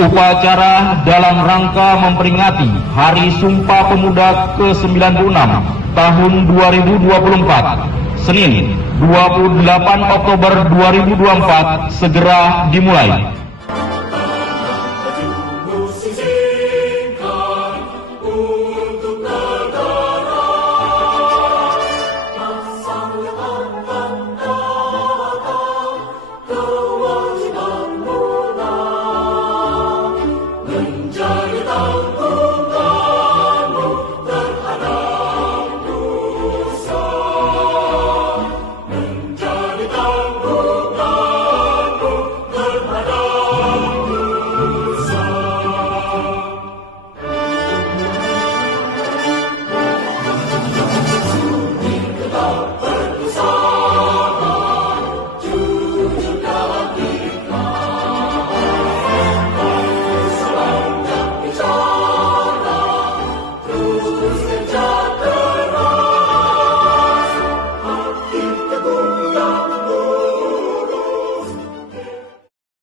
Upacara dalam rangka memperingati Hari Sumpah Pemuda ke-96 tahun 2024, Senin 28 Oktober 2024 segera dimulai.